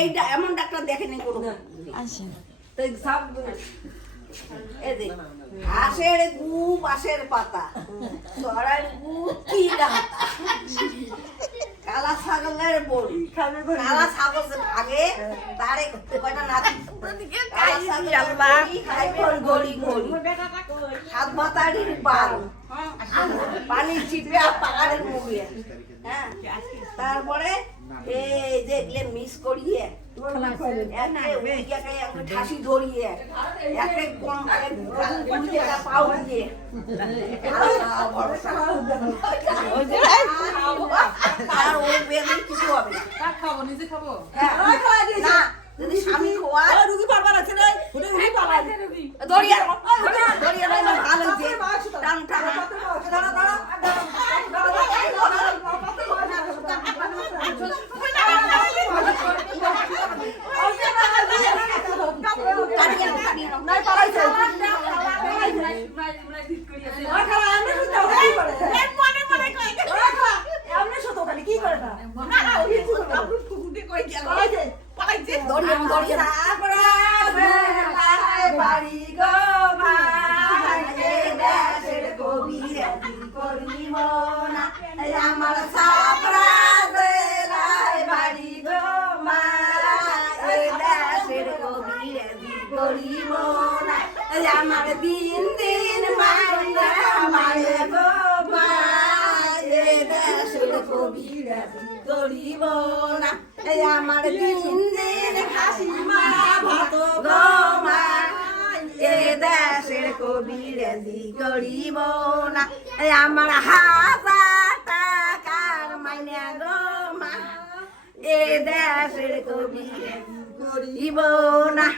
এইটা এমন ডাক্তার দেখেনি কোনো। আচ্ছা তো সব এই যে ঘাসের গু বাঁশের পাতা, চড়ার গু কি ডাতা, কালা ছাগলের বড়ি, কালা ছাগল যে ভাগে তারে কয়টা নাতি, কালা ছাগলের বড়ি খাইবে গড়ি গড়ি, হাত ভাতাড়ির বাল, পানি চিপে আর পাহাড়ের মুখে। হ্যাঁ, তারপরে এই যে এগুলো মিক্স করিয়ে ঠাসি ধরিয়ে একে পাও দিয়ে আর ওই বেদে কিছু হবে না। খাবো নিজে খাবো। না যদি স্বামী খোয়া রুগী পারবার আছে রে, রুগী পালাই দড়িয়া দড়িয়া ভালো যে টান টান আমার ছাপরা জেলায় বাড়ি গো মা, এই দেশের কবিরে করিব না, আমার দিন দিন মাইয়া মায়ে গো মা, এই দেশের কবিরে করিব না, আমার দিন দিন হাসি মা ভাত গো মা, এই দেশের কবিরে করিব না, আমার হাজার টাকার মাইনা গো মা, এই দেশের কবিরে করিব না।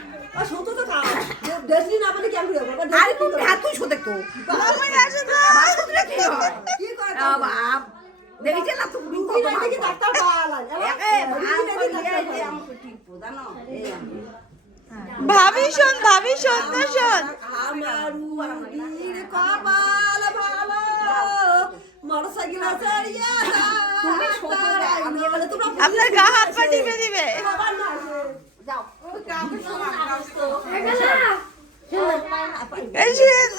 আরে তুমি তুই শোধে তো দেখেছে না তুমি ভাবি শোন ভাবি শোন তো শোন আমার রুগীর কপাল ভালো, মোটরসাইকেল চালিয়ে আপনার গা হাত পা টিপে দিবে এই শুয়েন।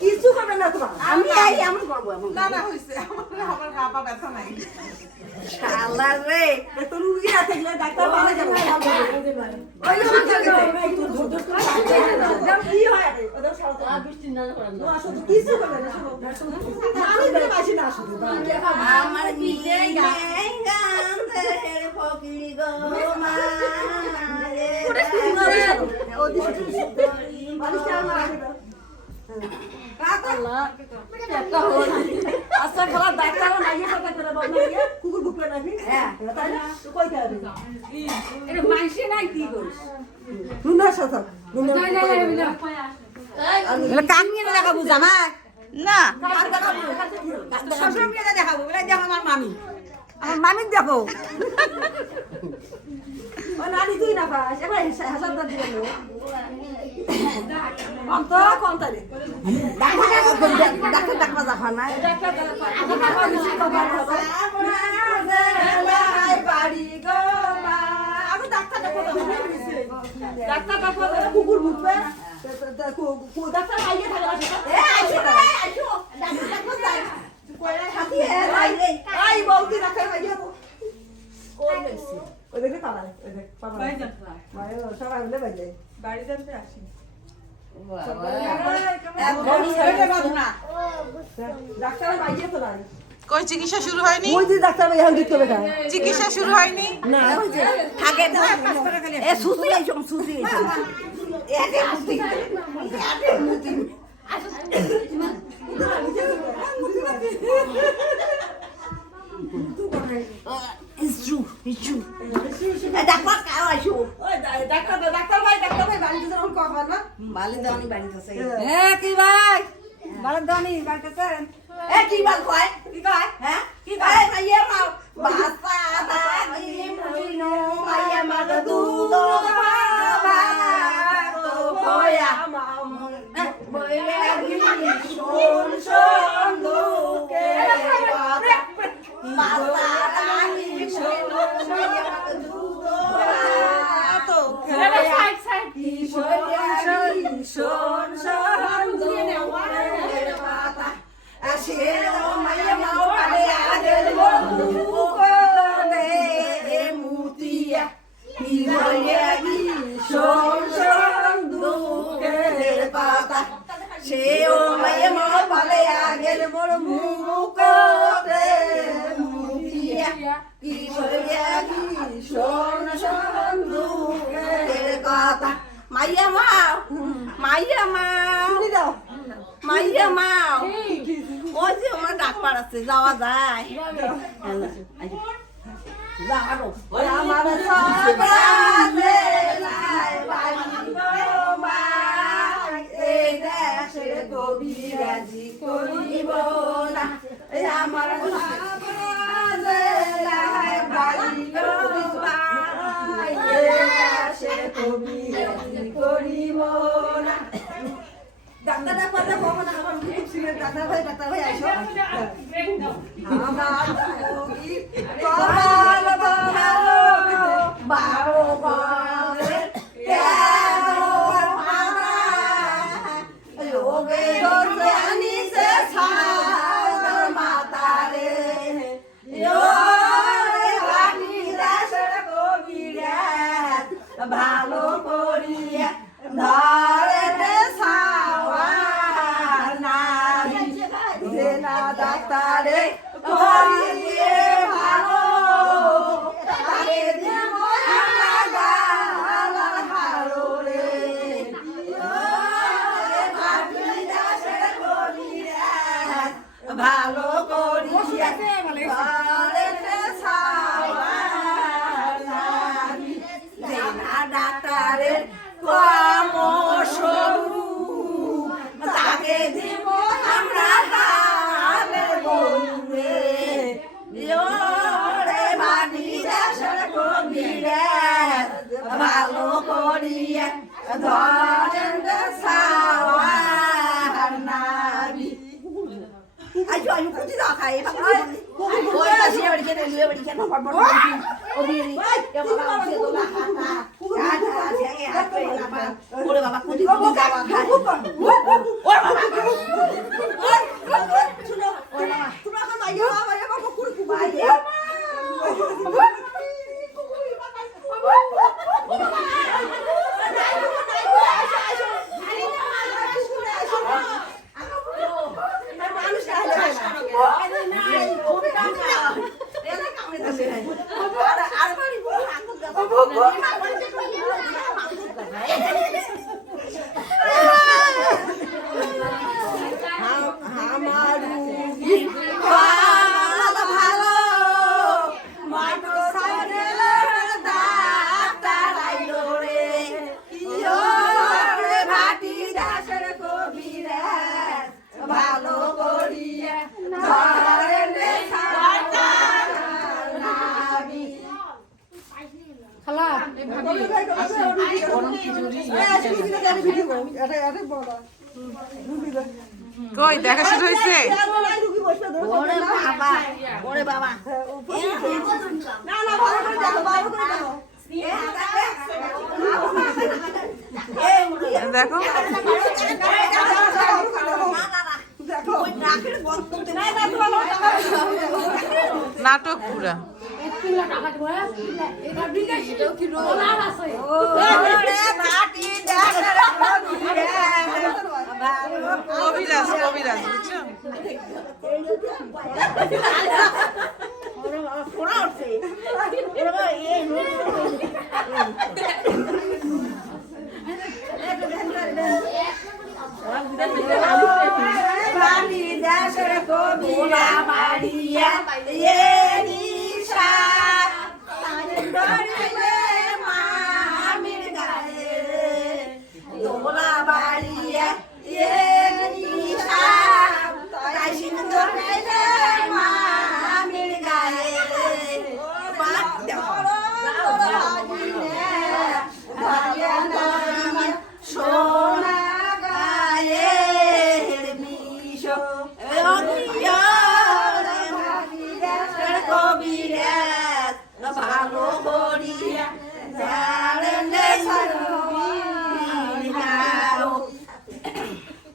কিছু খাবে না তোমার, আমি এই এমন করবো এমন না না হইছে আমার গা পা ব্যথা নাই। শালা রে তোর রুগী আছে ডাক্তার পাওয়া যাবে না। ওই কি হয় ওদের সাথে বৃষ্টি না করেন না, আসলে কিছু খাবে না, আমি বেশি বাসি না আসলে আমার নিজে গান রে ফকিরি গো মা রে আচ্ছা খালা ডাক্তার লাগিয়ে কথা করে বলবে কুকুর বুকলে নাকি, হ্যাঁ তাই না কই যাবে এটা মাইসে নাই কি করিস? নুনার সাথে কান নিয়ে দেখাবো জামাই না শ্বশুর মেয়ে দেখাবো বলে দেখো আমার মামি, আমার মামিক দেখো ও নানি তুই না পাস এবার হাসাদার দিবেন অন্ত কোন তারে ডাক্তার ডাক্তার দেখা না ডাক্তার বেশি কথা হবে বাড়ি গো মা, আমি ডাক্তার দেখো ডাক্তার দেখো কুকুর বুকবে ডাক্তার লাগিয়ে থাকে না এ আইছো আইছো ডাক্তার দেখো যাই কয়লা খাতি এ আইলে আই বলতি ডাক্তার লাগিয়ে তো কোন বেশি ওই দেখে পালায় ওই দেখ পালায় বাড়ি যাত্রা মানে সবাই মিলে বাইরে বাড়ি যাত্রা আসি। ডাক্তার বাইরে তো নাই, কই চিকিৎসা শুরু হয়নি ওই যে ডাক্তার ভাই এখন দিতে হবে চিকিৎসা শুরু হয়নি না থাকে না এ সুসি আইছো সুসি আইছো একে মুতি একে মুতি ইসু ইসু ডাক্তার কাও আইছো ওই ডাক্তার ভাই বাড়িতে যখন কথা না বালি দানি বাড়িতে আছে এ কি ভাই বাড়ি দানি বাড়িতে আছেন এ কি বাল কয় কি কয় হ্যাঁ কি কয় মাইয়া মাও বাসা দাদি মুইনো মাইয়া মাগ দুধ বাবা তো কয়া বইলে গি শোন শোন দুকে সে মাইয়া মাও পালে আগের মুখে মুতিয়া কি বলিয়াবি শোন শোন দুঃখের কথা সেও মাইয়া মাও পালে আগের মোর মুখে মুতিয়া কি বলিয়াবি শোন শোন দুঃখের কথা মাইয়া মাও মাইয়া মাও ওই যে আমার ডাক পাড়াচ্ছে যাওয়া যায় আমার সকালে লাই এই দেশের কবিরাজি করিব না আমার সকালে লাই কবিরাজি করিব না ডাক্তার ডাক্তার বাবা না আমার খুব সিরিয়াস ডাক্তার ভাই আইসো আমার রোগী কপাল ভালো বারো বারে কেন মানা রোগে জানি সে ছাড় মাতারে ভালো করিয়া ধরে ডাক্তারে করিয়ে ভালো তাকে দেব হারো রে ভালো করিয়া ডাক্তারের পরামর্শ তাকে দেব আমরা ভালো করিয়া ধরেন নাবি আইসো আমি কুচি দাও খাই ওই কাছে বাড়ি কেন লিয়ে বাড়ি কেন ফটফট ওদি বাবা সে তো না ওরে বাবা কুচি দাও খাই ওরে বাবা শুনো তোমরা তো মাইয়া বাবা কুড়ি মাইয়া কই দেখা শুরু হয়েছে ওরে বাবা না না ভালো করে দেখো দেখো নাটক পুরা কবিরাজ কবিরাজ বুঝছো Maria,